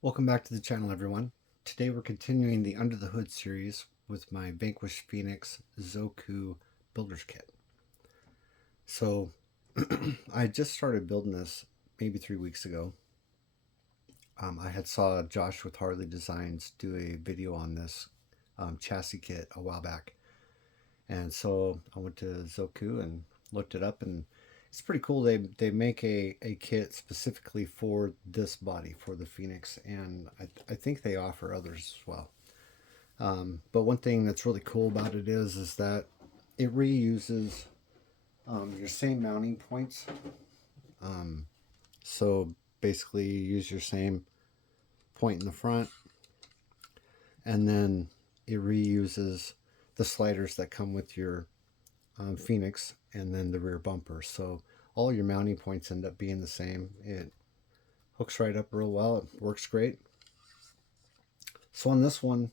Welcome back to the channel, everyone. Today we're continuing the Under the Hood series with my Vanquish Phoenix ZOKU Builder's Kit. So I just started building this maybe 3 weeks ago. I had saw Josh with Harley Designs do a video on this chassis kit a while back. And so I went to ZOKU and looked it up, and it's pretty cool. They make a kit specifically for this body, for the Phoenix, and I think they offer others as well. But one thing that's really cool about it is that it reuses your same mounting points. So basically you use your same point in the front, and then it reuses the sliders that come with your Phoenix and then the rear bumper. So all your mounting points end up being the same. It hooks right up real well. It works great. So on this one,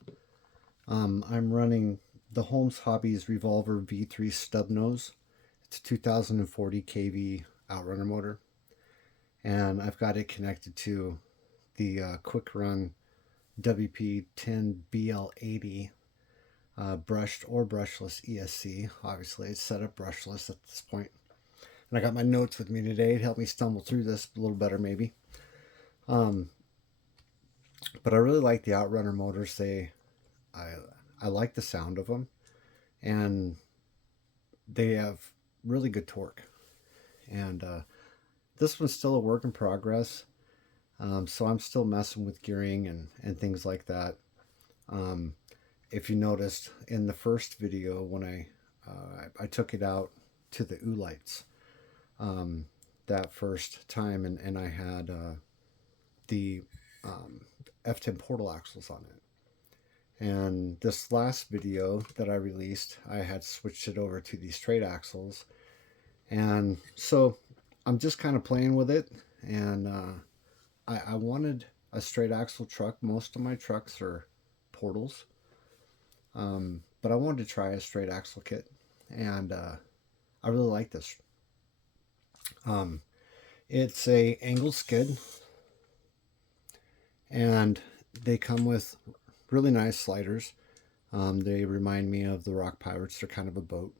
I'm running the Holmes Hobbies Revolver V3 Snubnose. It's a 2040 kV outrunner motor, and I've got it connected to the Quickrun WP 10 BL80 brushed or brushless ESC. Obviously, it's set up brushless at this point. And I got my notes with me today to help me stumble through this a little better, maybe. But I really like the outrunner motors. I like the sound of them, and they have really good torque. And this one's still a work in progress, so I'm still messing with gearing and things like that. If you noticed in the first video when I took it out to the lights that first time, and I had the F10 portal axles on it. And this last video that I released, I had switched it over to the straight axles. And so I'm just kind of playing with it. And I wanted a straight axle truck. Most of my trucks are portals. But I wanted to try a straight axle kit. And I really like this. It's a angled skid. And they come with really nice sliders. They remind me of the Rock Pirates. They're kind of a boat.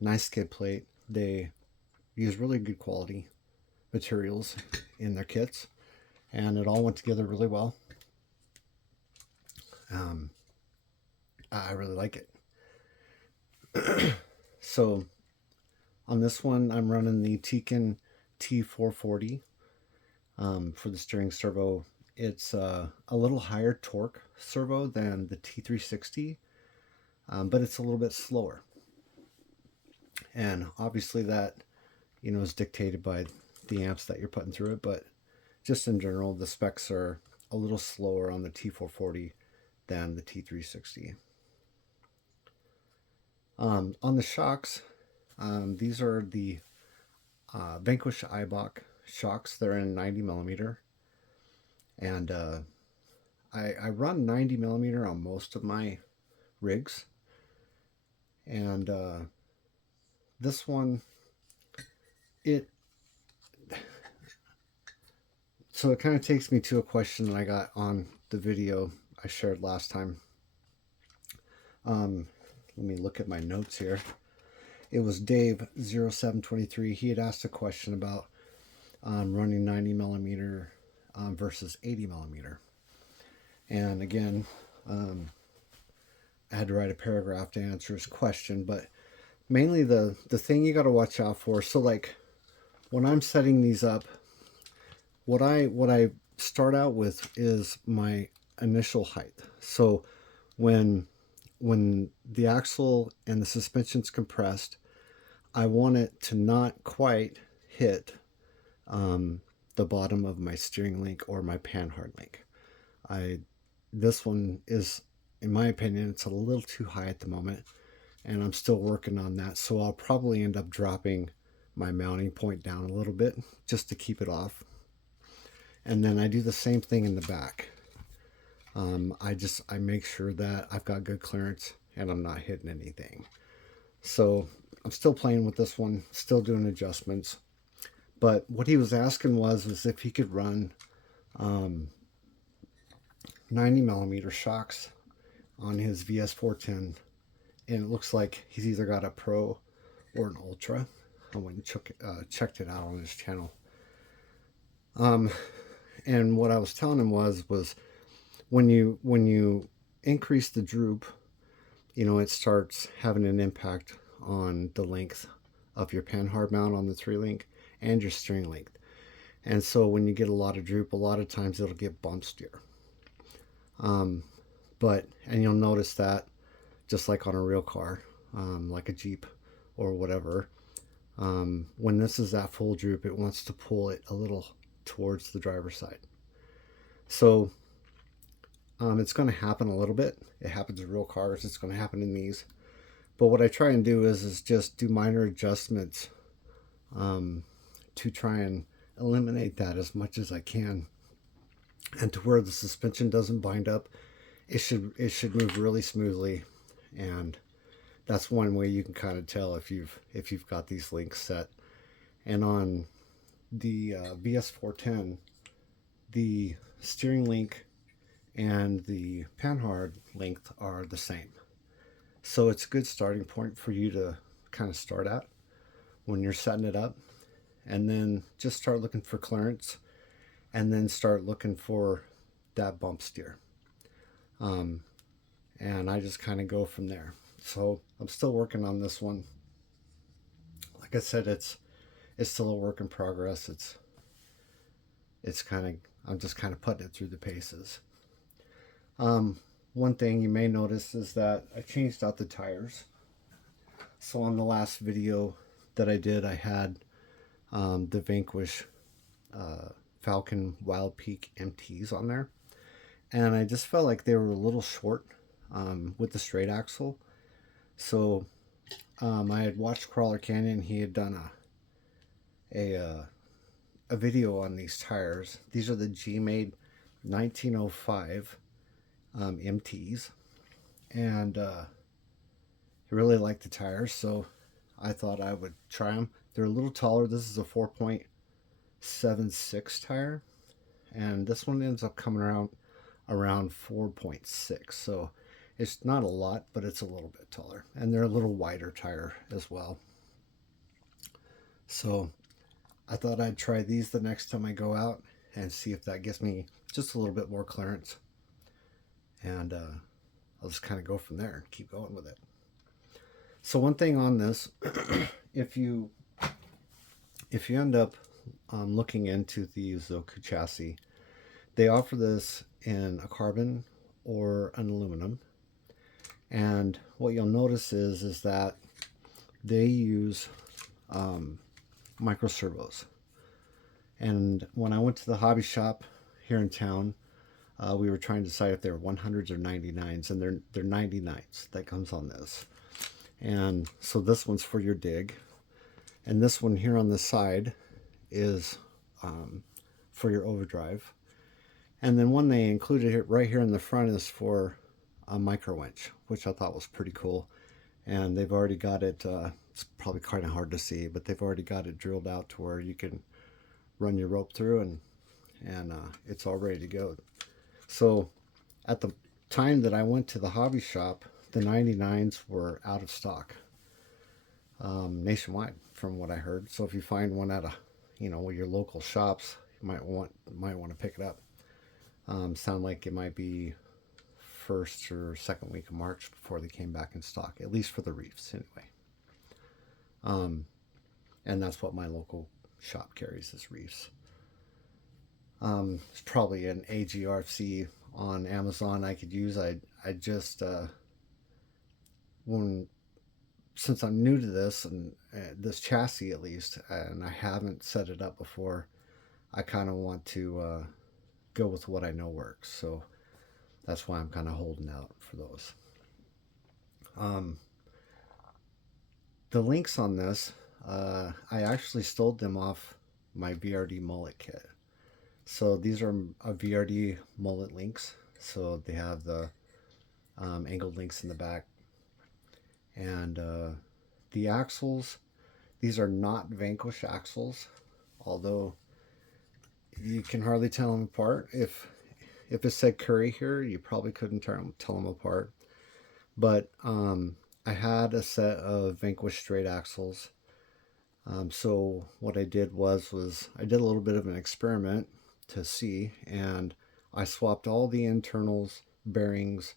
Nice skid plate. They use really good quality materials in their kits, and it all went together really well. I really like it. So on this one, I'm running the Tekin T440 for the steering servo. It's a little higher torque servo than the T360, but it's a little bit slower. And obviously that, is dictated by the amps that you're putting through it, but just in general, the specs are a little slower on the T440 than the T360. On the shocks, these are the Vanquish Eibach shocks. They're in 90 millimeter. And I run 90 millimeter on most of my rigs. And this one, so it kind of takes me to a question that I got on the video I shared last time. Let me look at my notes here. It was Dave0723. He had asked a question about running 90 millimeter versus 80 millimeter. And again, I had to write a paragraph to answer his question, but mainly the thing you got to watch out for. So like when I'm setting these up, what I start out with is my initial height. So when the axle and the suspension's compressed, I want it to not quite hit the bottom of my steering link or my panhard link. This one is, in my opinion, it's a little too high at the moment, and I'm still working on that. So I'll probably end up dropping my mounting point down a little bit just to keep it off. And then I do the same thing in the back. I make sure that I've got good clearance and I'm not hitting anything. So I'm still playing with this one, still doing adjustments. But what he was asking was if he could run 90mm shocks on his VS410, and it looks like he's either got a Pro or an Ultra. I went and checked it out on his channel. And what I was telling him was when you increase the droop, you know, it starts having an impact on the length of your panhard mount on the 3-link and your steering length. And so when you get a lot of droop, a lot of times it'll get bump steer. And you'll notice that just like on a real car, like a Jeep or whatever. When this is at full droop, it wants to pull it a little towards the driver's side. So it's going to happen a little bit. It happens in real cars. It's going to happen in these. But what I try and do is just do minor adjustments to try and eliminate that as much as I can, and to where the suspension doesn't bind up. It should move really smoothly, and that's one way you can kind of tell if you've got these links set. And on the VS410, the steering link and the panhard length are the same. So it's a good starting point for you to kind of start at when you're setting it up, and then just start looking for clearance, and then start looking for that bump steer. And I just kind of go from there. So I'm still working on this one. Like I said, it's still a work in progress. It's kind of, I'm just kind of putting it through the paces. One thing you may notice is that I changed out the tires. So on the last video that I did, I had the Vanquish Falcon Wild Peak MTs on there, and I just felt like they were a little short with the straight axle. So I had watched Crawler Canyon. He had done a video on these tires. These are the G-Made 1905 MTs, and he really liked the tires, so I thought I would try them. They're a little taller. This is a 4.76 tire, and this one ends up coming around 4.6, so it's not a lot, but it's a little bit taller, and they're a little wider tire as well. So I thought I'd try these the next time I go out and see if that gives me just a little bit more clearance, and I'll just kind of go from there and keep going with it. So one thing on this, if you end up looking into the ZOKU chassis, they offer this in a carbon or an aluminum, and what you'll notice is that they use micro servos. And when I went to the hobby shop here in town, we were trying to decide if they were 100s or 99s, and they're 99s that comes on this. And so this one's for your dig, and this one here on the side is for your overdrive. And then one they included here, right here in the front, is for a micro winch, which I thought was pretty cool. And they've already got it, it's probably kind of hard to see, but they've already got it drilled out to where you can run your rope through, and it's all ready to go. So at the time that I went to the hobby shop, the 99s were out of stock nationwide, from what I heard. So if you find one at your local shops, you might want to pick it up. Sound like it might be first or second week of March before they came back in stock, at least for the reefs anyway. And that's what my local shop carries, is reefs. It's probably an AGRC on Amazon I could use. I just since I'm new to this, and this chassis at least, and I haven't set it up before, I kind of want to go with what I know works. So that's why I'm kind of holding out for those. The links on this, I actually stole them off my VRD mullet kit. So these are a VRD mullet links. So they have the angled links in the back. And the axles, these are not Vanquish axles, although you can hardly tell them apart. If it said Curry here, you probably couldn't tell them apart. But I had a set of Vanquish straight axles. So what I did was I did a little bit of an experiment to see, and I swapped all the internals, bearings,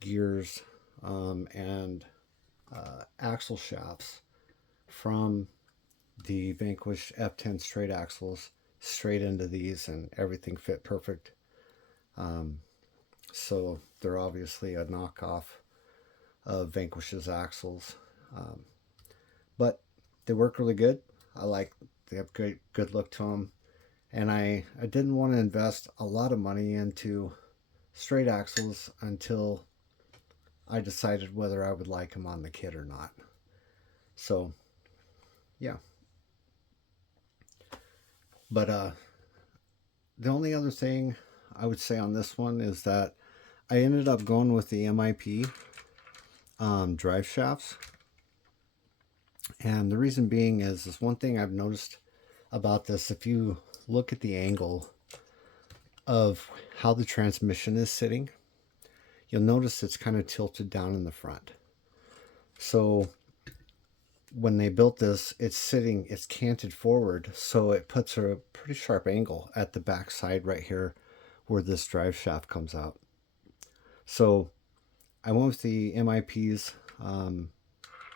gears, and axle shafts from the Vanquish F10 straight axles straight into these, and everything fit perfect. So they're obviously a knockoff of Vanquish's axles, but they work really good. They have good look to them, and I didn't want to invest a lot of money into straight axles until I decided whether I would like them on the kit or not. So yeah, but the only other thing I would say on this one is that I ended up going with the MIP drive shafts. And the reason being is one thing I've noticed about this: if you look at the angle of how the transmission is sitting, you'll notice it's kind of tilted down in the front. So when they built this, it's canted forward, so it puts a pretty sharp angle at the back side right here where this drive shaft comes out. So I went with the MIPs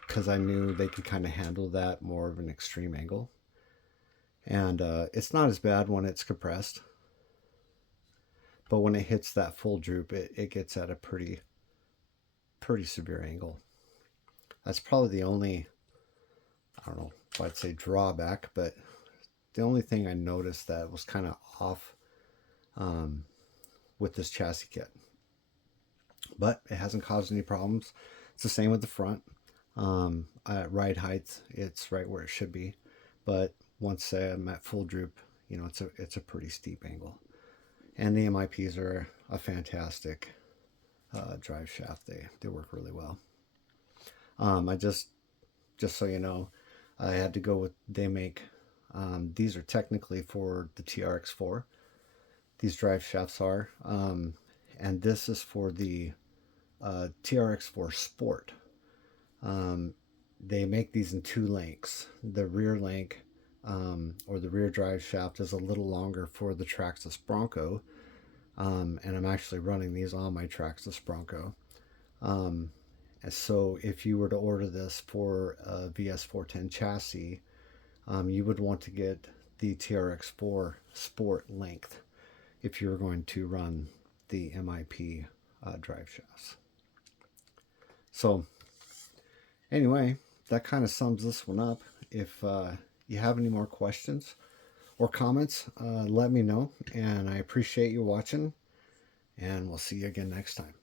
because I knew they could kind of handle that more of an extreme angle. And it's not as bad when it's compressed, but when it hits that full droop, it gets at a pretty severe angle. That's probably the only, I don't know if I'd say drawback, but the only thing I noticed that was kind of off with this chassis kit. But it hasn't caused any problems. It's the same with the front. At ride height, it's right where it should be, but once I'm at full droop, you know, it's a pretty steep angle. And the MIPs are a fantastic drive shaft. They work really well. I just so you know, I had to go with, they make these are technically for the TRX4. These drive shafts are, and this is for the TRX4 Sport. They make these in two lengths. The rear length, or the rear drive shaft, is a little longer for the Traxxas Bronco, and I'm actually running these on my Traxxas Bronco. And so if you were to order this for a VS410 chassis, you would want to get the TRX4 Sport length if you're going to run the MIP drive shafts. So anyway, that kind of sums this one up. If you have any more questions or comments, let me know, and I appreciate you watching, and we'll see you again next time.